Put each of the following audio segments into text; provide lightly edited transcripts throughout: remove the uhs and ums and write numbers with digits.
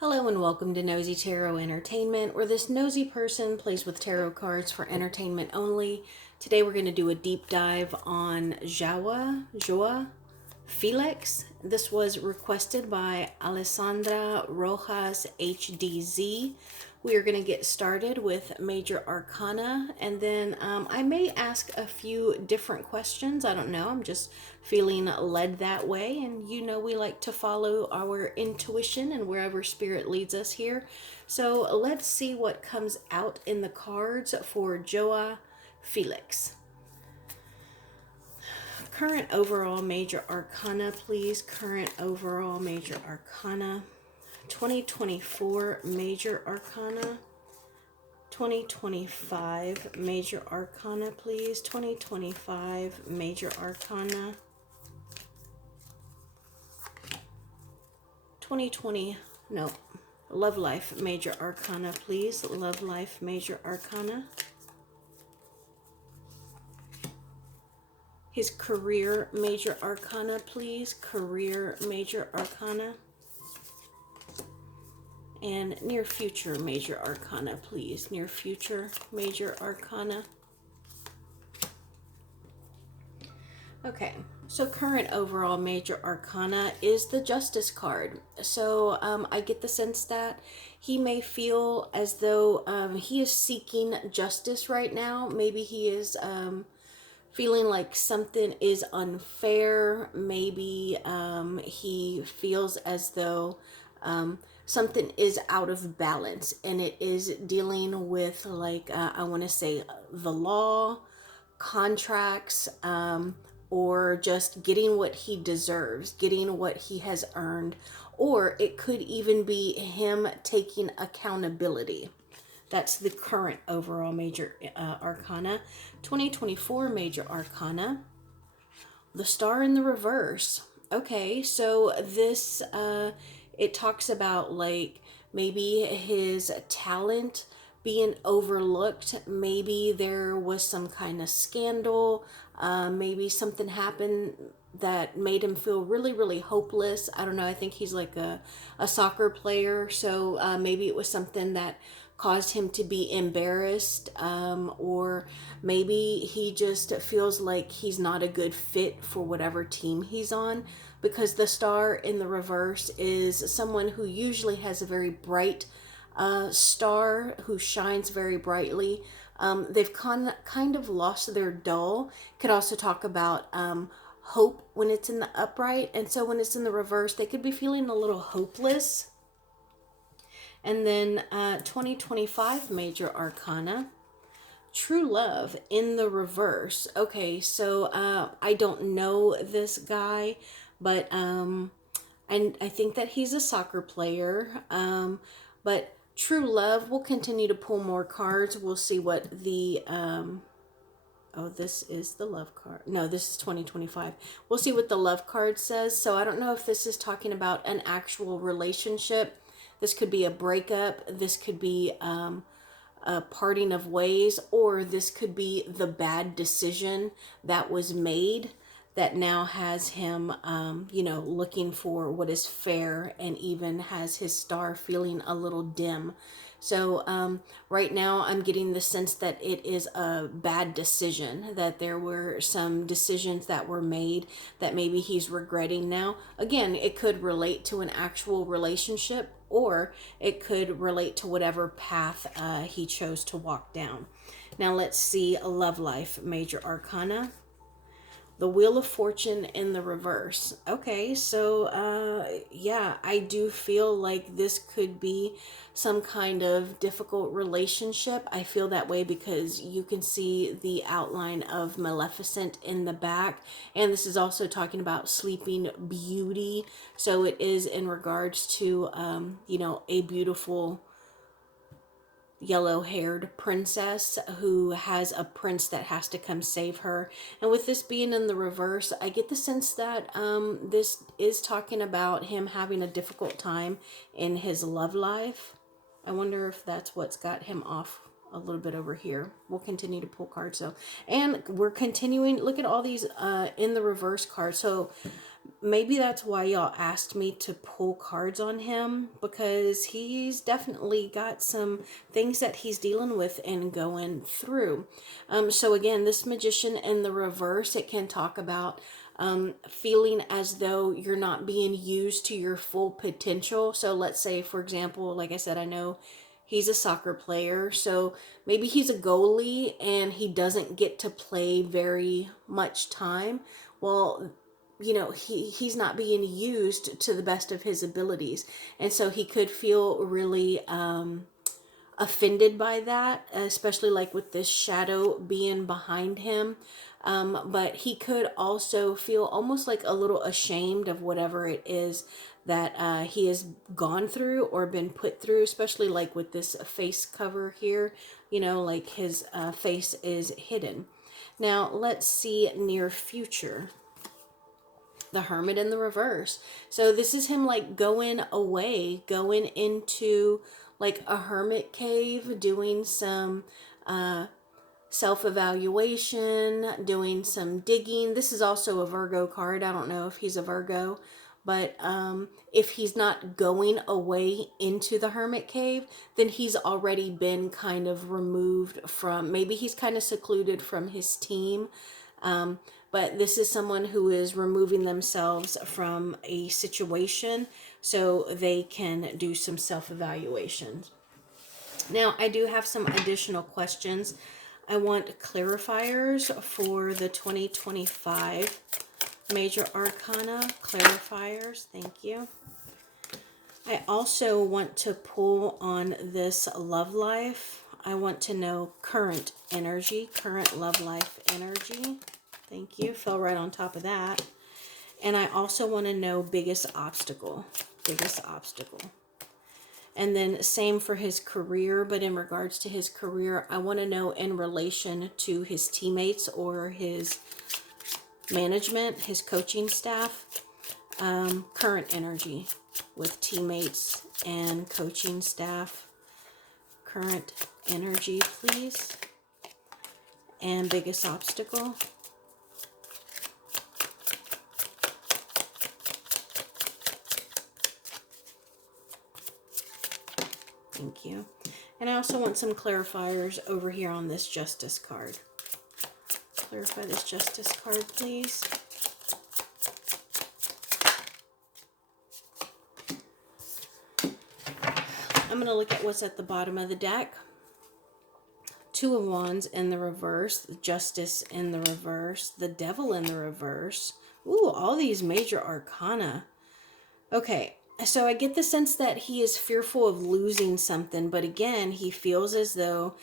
Hello and welcome to Nosy Tarot Entertainment, where this nosy person plays with tarot cards for entertainment only. Today we're going to do a deep dive on Joao Felix. This was requested by Alessandra Rojas HDZ. We are going to get started with Major Arcana, and then I may ask a few different questions. I don't know. I'm just feeling led that way, and you know we like to follow our intuition and wherever spirit leads us here. So let's see what comes out in the cards for Joao Felix. Current overall major arcana, please. Current overall major arcana. 2024 major arcana. 2025 major arcana, please. 2025 major arcana. 'Love Life major arcana, please. Love Life major arcana. His career major arcana, please. Career major arcana. And near future major arcana, please. Near future major arcana. Okay, so current overall major arcana is the Justice card. So I get the sense that he may feel as though he is seeking justice right now. Maybe he is feeling like something is unfair. Maybe he feels as though something is out of balance, and it is dealing with, like, I want to say the law, contracts, or just getting what he deserves, getting what he has earned, or it could even be him taking accountability. That's the current overall major arcana. 2024 major arcana. The Star in the Reverse. Okay, so this, it talks about, like, maybe his talent being overlooked. Maybe there was some kind of scandal. Maybe something happened that made him feel really, really hopeless. I don't know. I think he's like a soccer player. So maybe it was something that caused him to be embarrassed, or maybe he just feels like he's not a good fit for whatever team he's on, because the Star in the Reverse is someone who usually has a very bright star, who shines very brightly. They've kind of lost their dull. Could also talk about hope when it's in the upright, and so when it's in the reverse, they could be feeling a little hopeless. And then 2025 major arcana. True Love in the Reverse. Okay, so I don't know this guy, but and I think that he's a soccer player. But True Love, we'll continue to pull more cards. We'll see what the oh, this is the love card. No, this is 2025. We'll see what the love card says. So I don't know if this is talking about an actual relationship. This could be a breakup. This could be a parting of ways, or this could be the bad decision that was made that now has him, looking for what is fair, and even has his star feeling a little dim. So right now I'm getting the sense that it is a bad decision, that there were some decisions that were made that maybe he's regretting now. Again, it could relate to an actual relationship, or it could relate to whatever path he chose to walk down. Now let's see a Love Life major arcana. The Wheel of Fortune in the Reverse. Okay, so yeah, I do feel like this could be some kind of difficult relationship. I feel that way because you can see the outline of Maleficent in the back, and this is also talking about Sleeping Beauty. So it is in regards to a beautiful yellow-haired princess who has a prince that has to come save her. And with this being in the reverse, I get the sense that this is talking about him having a difficult time in his love life. I wonder if that's what's got him off a little bit over here. We'll continue to pull cards though. And we're continuing. Look at all these in the reverse cards. So maybe that's why y'all asked me to pull cards on him, because he's definitely got some things that he's dealing with and going through. So again, this Magician in the reverse, it can talk about feeling as though you're not being used to your full potential. So let's say, for example, like I said, I know he's a soccer player, so maybe he's a goalie and he doesn't get to play very much time. Well, he's not being used to the best of his abilities, and so he could feel really offended by that, especially like with this shadow being behind him. But he could also feel almost like a little ashamed of whatever it is that he has gone through or been put through, especially like with this face cover here, like his face is hidden. Now let's see near future. The Hermit in the reverse. So this is him like going away, going into like a hermit cave, doing some self-evaluation, doing some digging. This is also a Virgo card. I don't know if he's a Virgo, but if he's not going away into the hermit cave, then he's already been kind of removed from, maybe he's kind of secluded from his team. But this is someone who is removing themselves from a situation so they can do some self-evaluations. Now, I do have some additional questions. I want clarifiers for the 2025 Major Arcana. Clarifiers, thank you. I also want to pull on this love life. I want to know current energy, current love life energy. Thank you. Fell right on top of that. And I also want to know biggest obstacle. Biggest obstacle. And then same for his career, but in regards to his career, I want to know in relation to his teammates or his management, his coaching staff, current energy with teammates and coaching staff. Current energy, please. And biggest obstacle. Thank you. And I also want some clarifiers over here on this Justice card. Clarify this Justice card, please. I'm going to look at what's at the bottom of the deck. Two of Wands in the reverse, the Justice in the reverse, the Devil in the reverse. Ooh, all these major arcana. Okay, so I get the sense that he is fearful of losing something, but again, he feels as though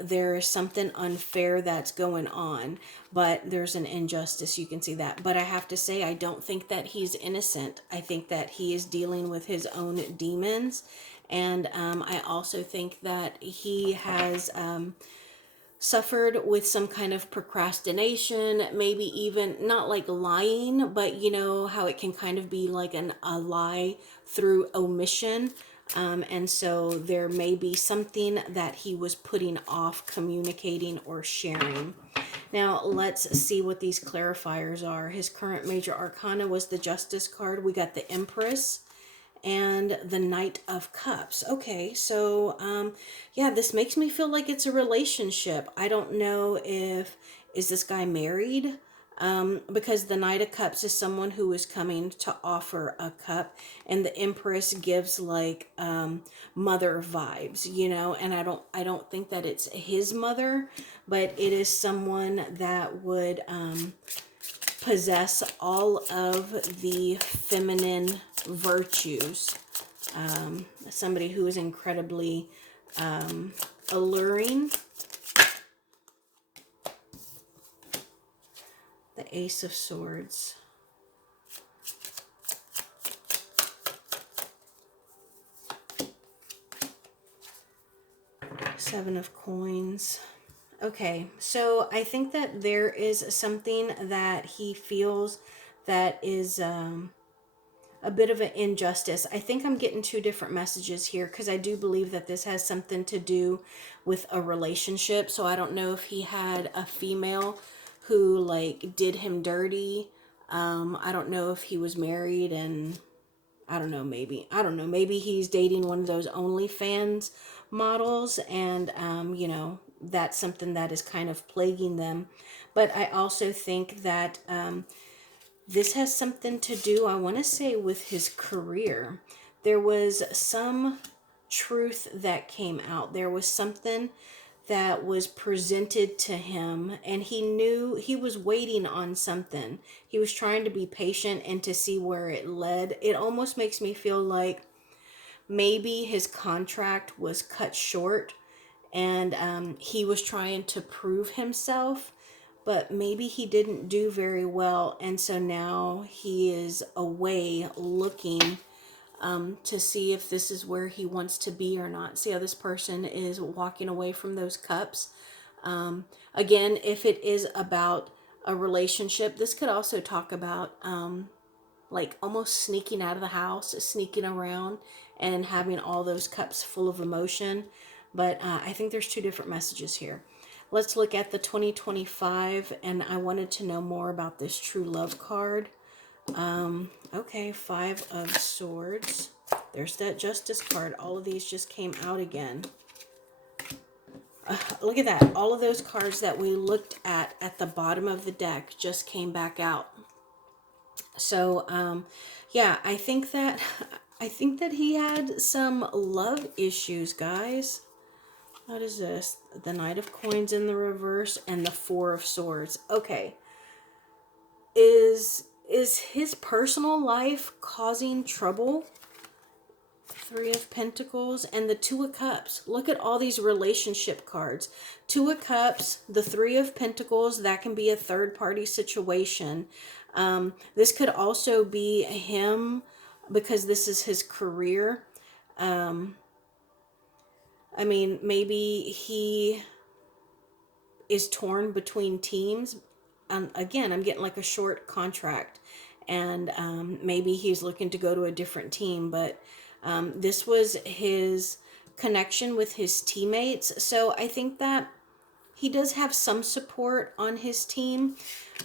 there is something unfair that's going on, but there's an injustice, you can see that. But I have to say, I don't think that he's innocent. I think that he is dealing with his own demons, and I also think that he has suffered with some kind of procrastination, maybe even not like lying, but you know how it can kind of be like a lie through omission. And so there may be something that he was putting off communicating or sharing. Now let's see what these clarifiers are. His current major arcana was the Justice card. We got the Empress and the Knight of Cups. Okay, so yeah, this makes me feel like it's a relationship. I don't know is this guy married? Because the Knight of Cups is someone who is coming to offer a cup, and the Empress gives like mother vibes, you know, and I don't think that it's his mother, but it is someone that would possess all of the feminine virtues. Somebody who is incredibly alluring. The Ace of Swords. Seven of Coins. Okay, so I think that there is something that he feels that is a bit of an injustice. I think I'm getting two different messages here because I do believe that this has something to do with a relationship. So I don't know if he had a female who like did him dirty, I don't know if he was married, and I don't know, maybe he's dating one of those OnlyFans models, and, that's something that is kind of plaguing them. But I also think that this has something to do, I want to say, with his career. There was some truth that came out. There was something that was presented to him, and he knew he was waiting on something. He was trying to be patient and to see where it led. It almost makes me feel like maybe his contract was cut short, and he was trying to prove himself, but maybe he didn't do very well, and so now he is away looking to see if this is where he wants to be or not. See how this person is walking away from those cups. Again, if it is about a relationship, this could also talk about like almost sneaking out of the house, sneaking around, and having all those cups full of emotion. But I think there's two different messages here. Let's look at the 2025, and I wanted to know more about this true love card. Okay, Five of Swords. There's that Justice card. All of these just came out again. Look at that. All of those cards that we looked at the bottom of the deck just came back out. So, yeah, I think that he had some love issues, guys. What is this? The Knight of Coins in the reverse and the Four of Swords. Okay. Is his personal life causing trouble? Three of Pentacles and the Two of Cups. Look at all these relationship cards. Two of Cups, the Three of Pentacles, that can be a third party situation. This could also be him because this is his career. I mean, maybe he is torn between teams. Again, I'm getting like a short contract, and maybe he's looking to go to a different team, but this was his connection with his teammates. So I think that he does have some support on his team,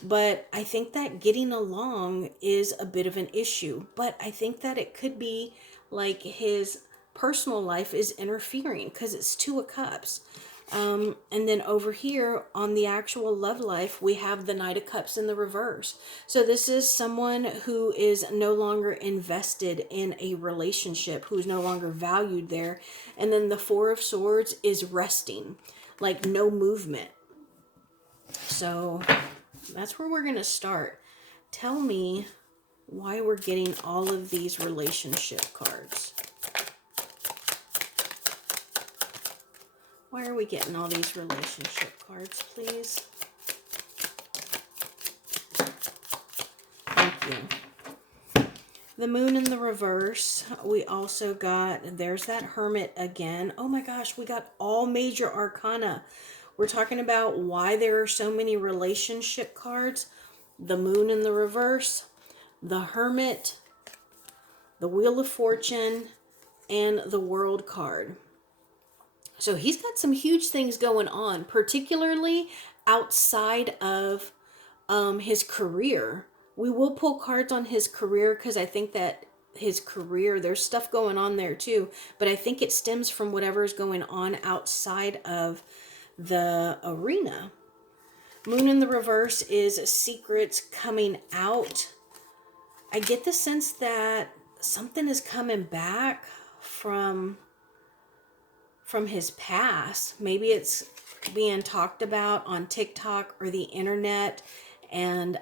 but I think that getting along is a bit of an issue. But I think that it could be like his personal life is interfering because it's Two of Cups. And then over here on the actual love life, we have the Knight of Cups in the reverse. So this is someone who is no longer invested in a relationship, who's no longer valued there. And then the Four of Swords is resting, like no movement. So that's where we're going to start. Tell me why we're getting all of these relationship cards. Why are we getting all these relationship cards, please? Thank you. The Moon in the reverse. We also got, there's that Hermit again. Oh my gosh, we got all major arcana. We're talking about why there are so many relationship cards. The Moon in the reverse, the Hermit, the Wheel of Fortune, and the World card. So he's got some huge things going on, particularly outside of his career. We will pull cards on his career because I think that his career, there's stuff going on there too, but I think it stems from whatever is going on outside of the arena. Moon in the reverse is secrets coming out. I get the sense that something is coming back from his past. Maybe it's being talked about on TikTok or the internet, and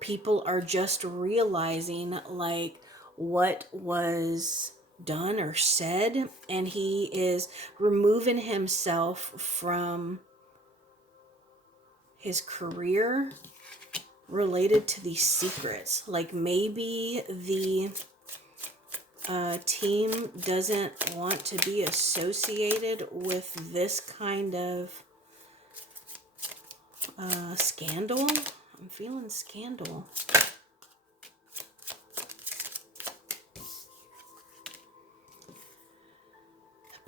people are just realizing like what was done or said, and he is removing himself from his career related to these secrets. Like maybe the team doesn't want to be associated with this kind of scandal. I'm feeling scandal.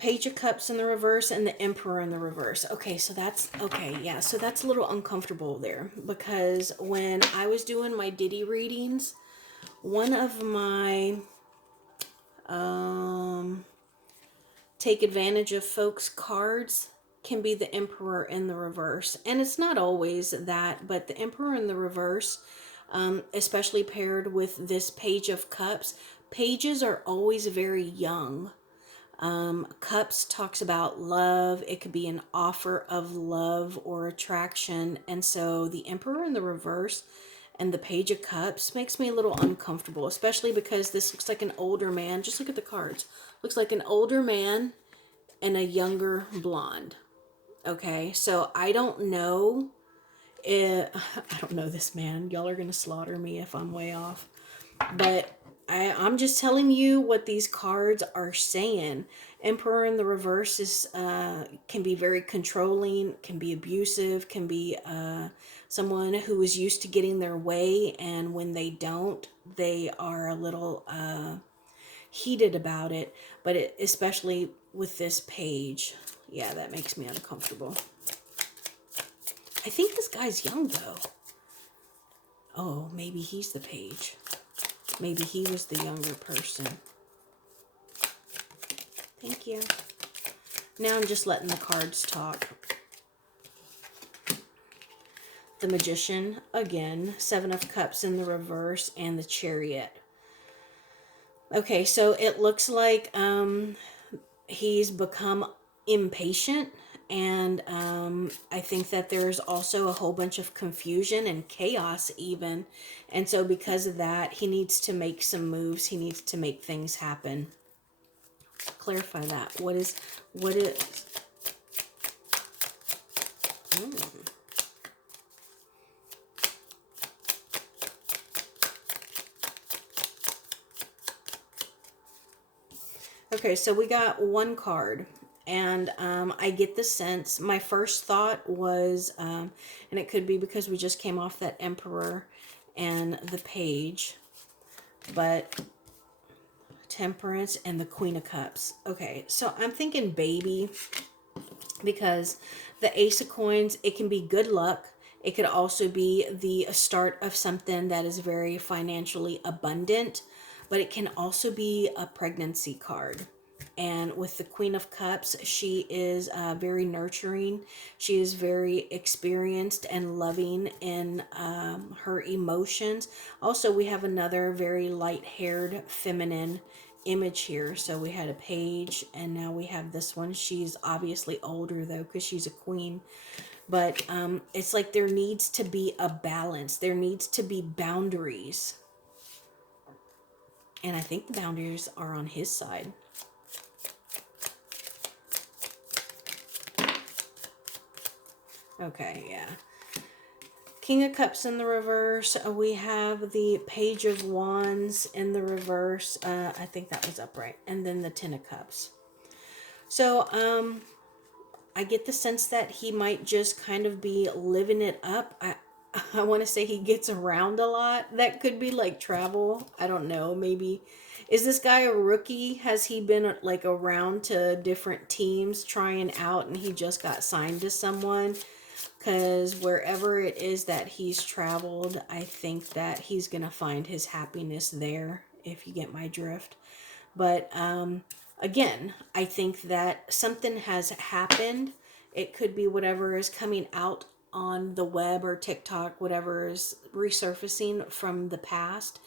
Page of Cups in the reverse and the Emperor in the reverse. Okay, so that's, okay, yeah, so that's a little uncomfortable there, because when I was doing my Diddy readings, one of my take advantage of folks cards can be the Emperor in the reverse. And it's not always that, but the Emperor in the reverse, especially paired with this Page of Cups, pages are always very young. Cups talks about love. It could be an offer of love or attraction. And so the Emperor in the reverse and the Page of Cups makes me a little uncomfortable, especially because this looks like an older man. Just look at the cards. Looks like an older man and a younger blonde. Okay, so I don't know. I don't know this man. Y'all are going to slaughter me if I'm way off. But I'm just telling you what these cards are saying. Emperor in the reverse is can be very controlling, can be abusive, can be someone who is used to getting their way, and when they don't, they are a little heated about it. But especially with this page, yeah, that makes me uncomfortable. I think this guy's young though. Oh, maybe he's the page. Maybe he was the younger person. Thank you. Now I'm just letting the cards talk. The Magician, again, Seven of Cups in the reverse, and the Chariot. Okay, so it looks like he's become impatient, and I think that there's also a whole bunch of confusion and chaos even. And so because of that, he needs to make some moves. He needs to make things happen. Clarify that. What is Okay, so we got one card, and I get the sense, my first thought was, and it could be because we just came off that Emperor and the Page, but Temperance and the Queen of Cups. Okay, so I'm thinking baby, because the Ace of Coins, it can be good luck. It could also be the start of something that is very financially abundant, but it can also be a pregnancy card. And with the Queen of Cups, she is very nurturing. She is very experienced and loving in her emotions. Also, we have another very light-haired feminine image here. So we had a page, and now we have this one. She's obviously older though, because she's a queen. But it's like there needs to be a balance. There needs to be boundaries. And I think the boundaries are on his side. Okay, yeah. King of Cups in the reverse. We have the Page of Wands in the reverse. I think that was upright. And then the Ten of Cups. So, I get the sense that he might just kind of be living it up. I want to say he gets around a lot. That could be like travel. I don't know. Maybe. Is this guy a rookie? Has he been like around to different teams trying out, and he just got signed to someone? Because wherever it is that he's traveled, I think that he's going to find his happiness there, if you get my drift. But again, I think that something has happened. It could be whatever is coming out on the web or TikTok, whatever is resurfacing from the past,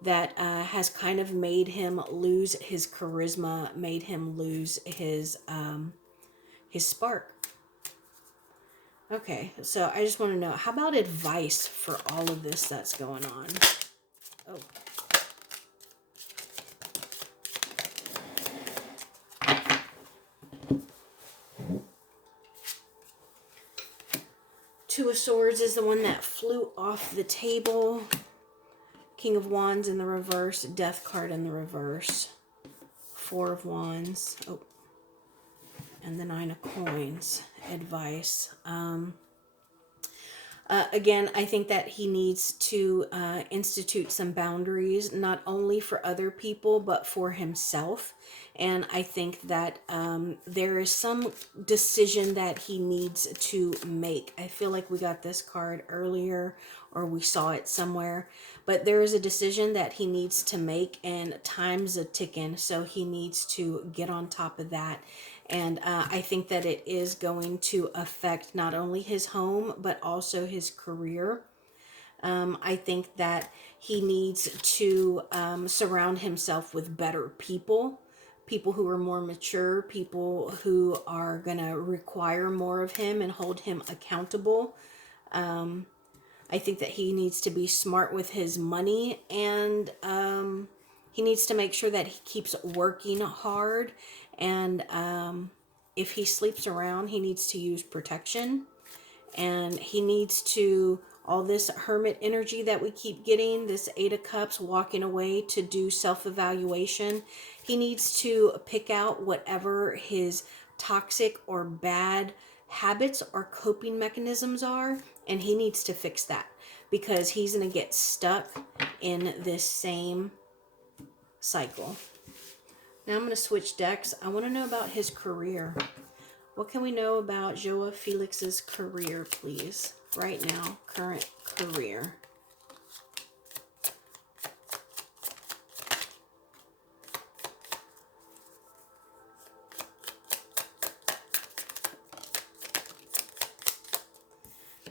that has kind of made him lose his charisma, made him lose his spark. Okay, so I just want to know, how about advice for all of this that's going on? Oh. Two of Swords is the one that flew off the table. King of Wands in the reverse. Death card in the reverse. Four of Wands. Oh. And the Nine of Coins. Advice. Again, I think that he needs to institute some boundaries, not only for other people, but for himself. And I think that there is some decision that he needs to make. I feel like we got this card earlier, or we saw it somewhere. But there is a decision that he needs to make, and time's a ticking. So he needs to get on top of that. And I think that it is going to affect not only his home, but also his career. I think that he needs to surround himself with better people, people who are more mature, people who are going to require more of him and hold him accountable. I think that he needs to be smart with his money, and he needs to make sure that he keeps working hard. And if he sleeps around, he needs to use protection. And he needs to, all this hermit energy that we keep getting, this Eight of Cups, walking away to do self-evaluation. He needs to pick out whatever his toxic or bad habits or coping mechanisms are, and he needs to fix that, because he's going to get stuck in this same cycle. Now I'm going to switch decks. I want to know about his career. What can we know about Joao Felix's career, please? Right now, current career.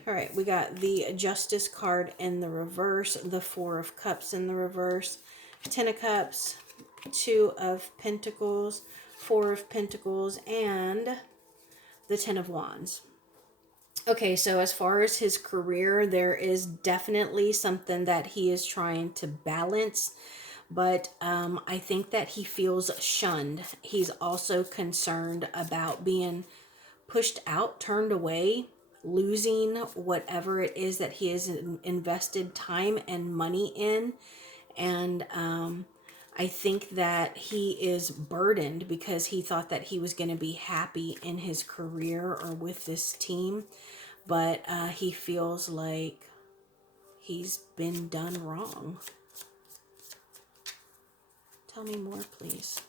All right, we got the Justice card in the reverse, the Four of Cups in the reverse, Ten of Cups, Two of Pentacles, Four of Pentacles, and the Ten of Wands. Okay, so as far as his career, there is definitely something that he is trying to balance, but I think that he feels shunned. He's also concerned about being pushed out, turned away, losing whatever it is that he has invested time and money in. And I think that he is burdened because he thought that he was going to be happy in his career or with this team. But he feels like he's been done wrong. Tell me more, please.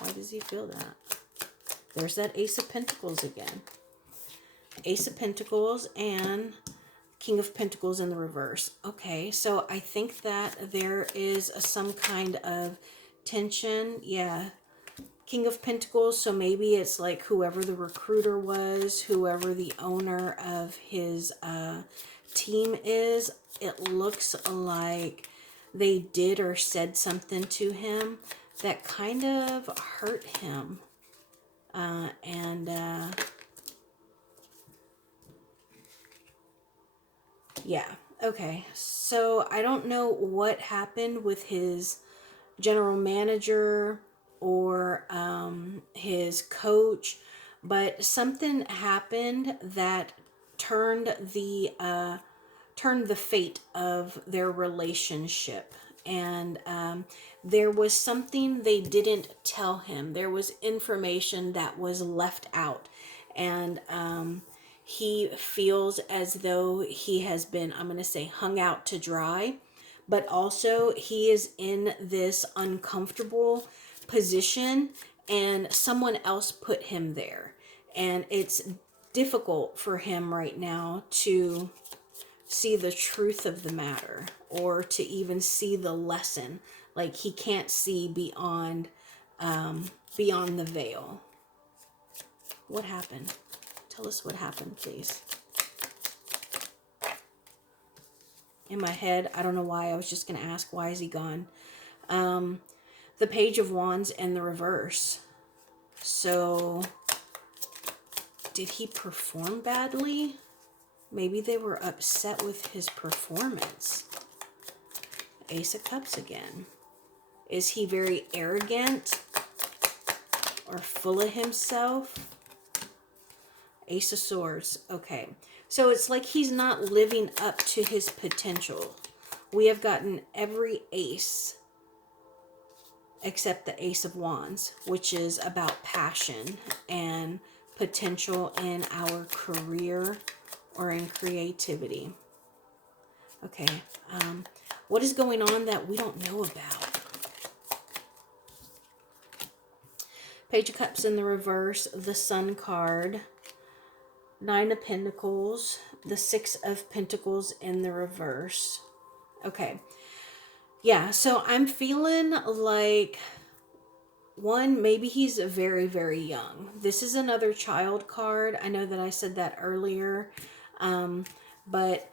Why does he feel that? There's that Ace of Pentacles again. Ace of Pentacles and King of Pentacles in the reverse. Okay, so I think that there is some kind of tension. Yeah. King of Pentacles, so maybe it's like whoever the recruiter was, whoever the owner of his team is, it looks like they did or said something to him that kind of hurt him. Yeah, okay. So I don't know what happened with his general manager or his coach, but something happened that turned the fate of their relationship. And there was something they didn't tell him. There was information that was left out. And he feels as though he has been, I'm going to say, hung out to dry. But also he is in this uncomfortable position and someone else put him there. And it's difficult for him right now to see the truth of the matter or to even see the lesson. Like he can't see beyond the veil. What happened? Tell us what happened, please. In my head, I don't know why, I was just going to ask, why is he gone? The Page of Wands in the reverse. So, did he perform badly? Maybe they were upset with his performance. Ace of Cups again. Is he very arrogant or full of himself? Ace of Swords. Okay. So it's like he's not living up to his potential. We have gotten every ace except the Ace of Wands, which is about passion and potential in our career or in creativity. Okay, what is going on that we don't know about? Page of Cups in the reverse, the Sun card, Nine of Pentacles, the Six of Pentacles in the reverse. Okay, yeah, so I'm feeling like, one, maybe he's very, very young. This is another child card. I know that I said that earlier, but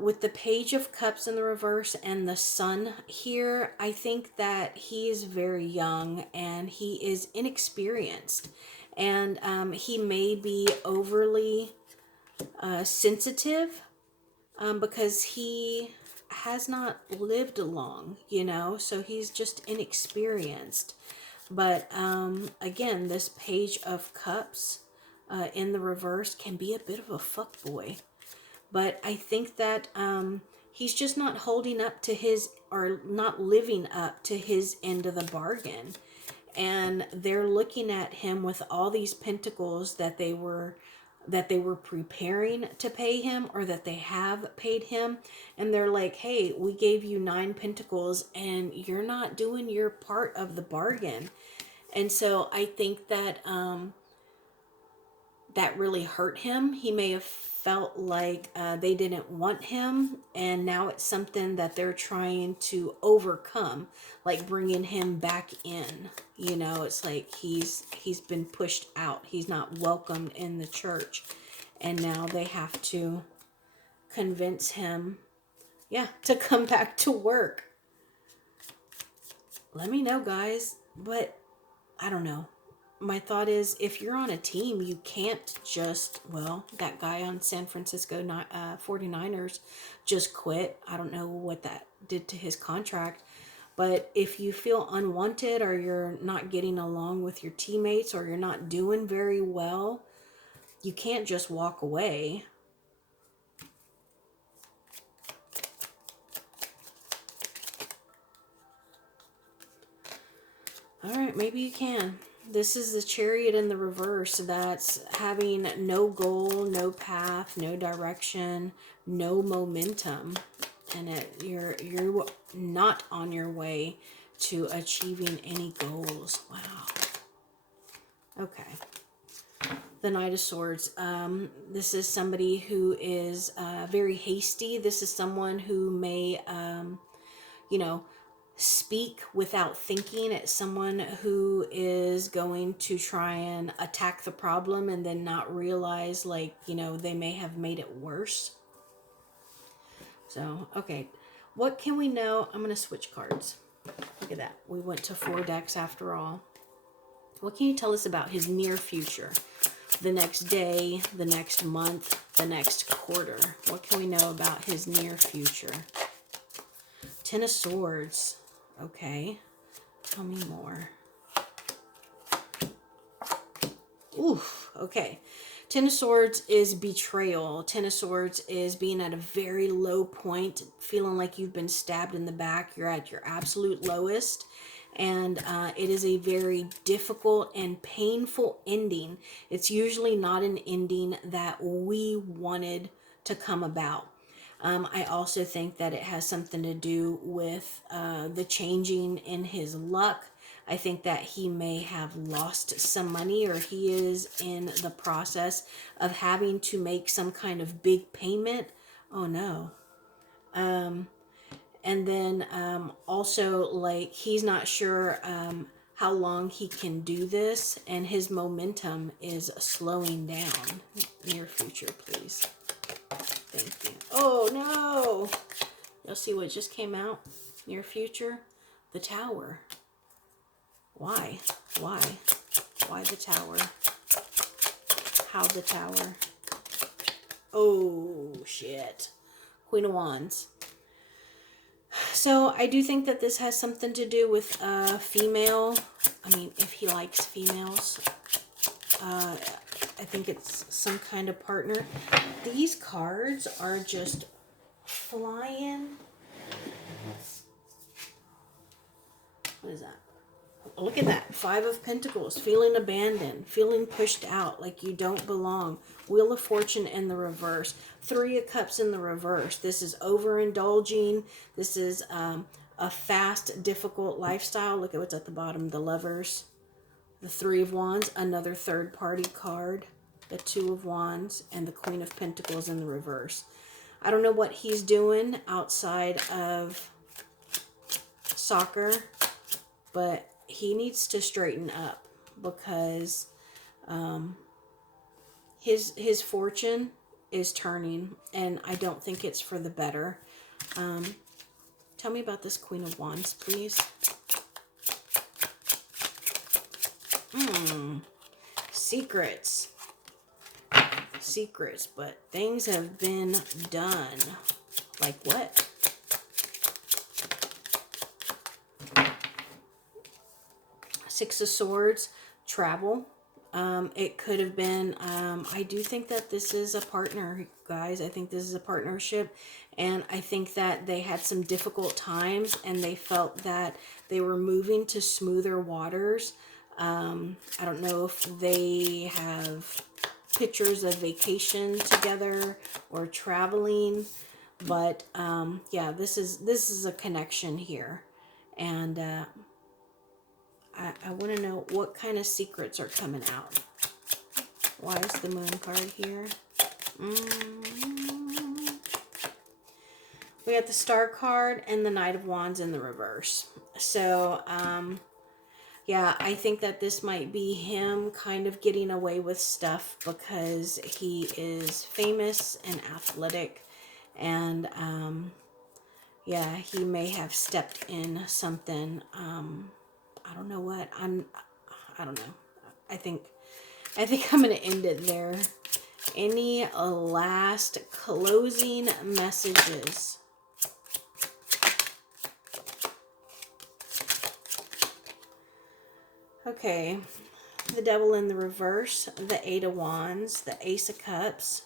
with the Page of Cups in the reverse and the Sun here, I think that he is very young and he is inexperienced. And he may be overly sensitive because he has not lived long, you know, so he's just inexperienced. But again, this Page of Cups in the reverse can be a bit of a fuckboy. But I think that he's just not holding up to his, or not living up to his end of the bargain. And they're looking at him with all these pentacles that they were preparing to pay him, or that they have paid him, and they're like, hey, we gave you 9 pentacles and you're not doing your part of the bargain. And so I think that that really hurt him. He may have felt like they didn't want him, and now it's something that they're trying to overcome, like bringing him back in. You know, it's like he's been pushed out. He's not welcomed in the church, and now they have to convince him, yeah, to come back to work. Let me know, guys, but I don't know. My thought is, if you're on a team, you can't just, well, that guy on San Francisco 49ers just quit. I don't know what that did to his contract. But if you feel unwanted, or you're not getting along with your teammates, or you're not doing very well, you can't just walk away. All right, maybe you can. This is the Chariot in the reverse that's having no goal, no path, no direction, no momentum. And you're not on your way to achieving any goals. Wow. Okay. The Knight of Swords. This is somebody who is very hasty. This is someone who may, you know, speak without thinking. It's someone who is going to try and attack the problem and then not realize, like, you know, they may have made it worse. So, okay. What can we know? I'm going to switch cards. Look at that. We went to 4 decks after all. What can you tell us about his near future? The next day, the next month, the next quarter. What can we know about his near future? 10 of Swords. Okay. Tell me more. Oof. Okay. 10 of Swords is betrayal. 10 of Swords is being at a very low point, feeling like you've been stabbed in the back. You're at your absolute lowest. And it is a very difficult and painful ending. It's usually not an ending that we wanted to come about. I also think that it has something to do with the changing in his luck. I think that he may have lost some money, or he is in the process of having to make some kind of big payment. Oh no. And then also, like, he's not sure how long he can do this, and his momentum is slowing down. Near future, please. Thank you. Oh no! You'll see what just came out. Near future, the Tower. Why? Why? Why the Tower? How the Tower? Oh shit. Queen of Wands. So I do think that this has something to do with female. I mean, if he likes females. I think it's some kind of partner. These cards are just flying. What is that? Look at that. 5 of Pentacles. Feeling abandoned. Feeling pushed out like you don't belong. Wheel of Fortune in the reverse. 3 of Cups in the reverse. This is overindulging. This is a fast, difficult lifestyle. Look at what's at the bottom. The Lovers. The 3 of Wands. Another third party card. The 2 of Wands. And the Queen of Pentacles in the reverse. I don't know what he's doing outside of soccer, but he needs to straighten up because his fortune is turning, and I don't think it's for the better. Tell me about this Queen of Wands, please. Secrets. Secrets, but things have been done. Like what? Six of Swords, travel. It could have been, I do think that this is a partner, guys. I think this is a partnership. And I think that they had some difficult times and they felt that they were moving to smoother waters. I don't know if they have pictures of vacation together or traveling. But yeah, this is a connection here. And I want to know what kind of secrets are coming out. Why is the Moon card here? We got the Star card and the Knight of Wands in the reverse. So, yeah, I think that this might be him kind of getting away with stuff because he is famous and athletic. And, yeah, he may have stepped in something, I don't know what. I don't know. I think I'm going to end it there. Any last closing messages? Okay. The Devil in the reverse, the 8 of Wands, the Ace of Cups,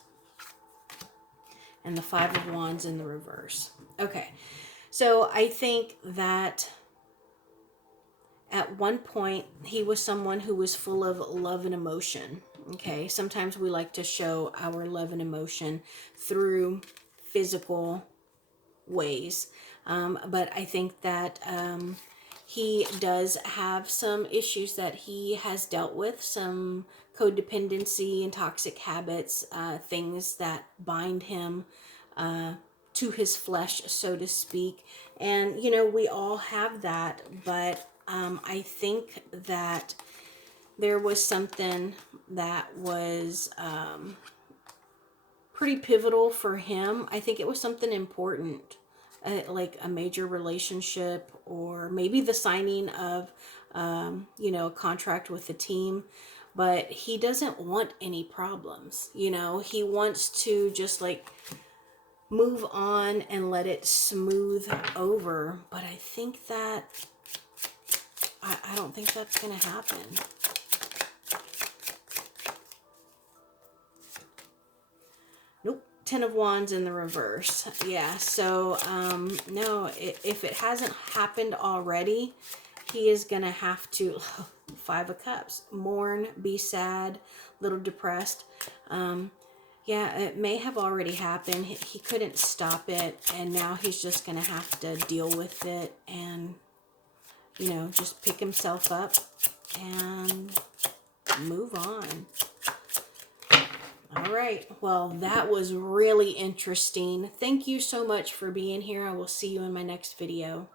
and the 5 of Wands in the reverse. Okay. So I think that at one point, he was someone who was full of love and emotion. Okay, sometimes we like to show our love and emotion through physical ways. But I think that he does have some issues that he has dealt with, some codependency and toxic habits, things that bind him to his flesh, so to speak. And, you know, we all have that, but I think that there was something that was pretty pivotal for him. I think it was something important, like a major relationship or maybe the signing of, you know, a contract with the team. But he doesn't want any problems. You know, he wants to just like move on and let it smooth over. But I think that I don't think that's going to happen. Nope. 10 of Wands in the reverse. Yeah, so, no, if it hasn't happened already, he is going to have to, 5 of Cups, mourn, be sad, a little depressed. Yeah, it may have already happened. He couldn't stop it, and now he's just going to have to deal with it and, you know, just pick himself up and move on. All right. Well, that was really interesting. Thank you so much for being here. I will see you in my next video.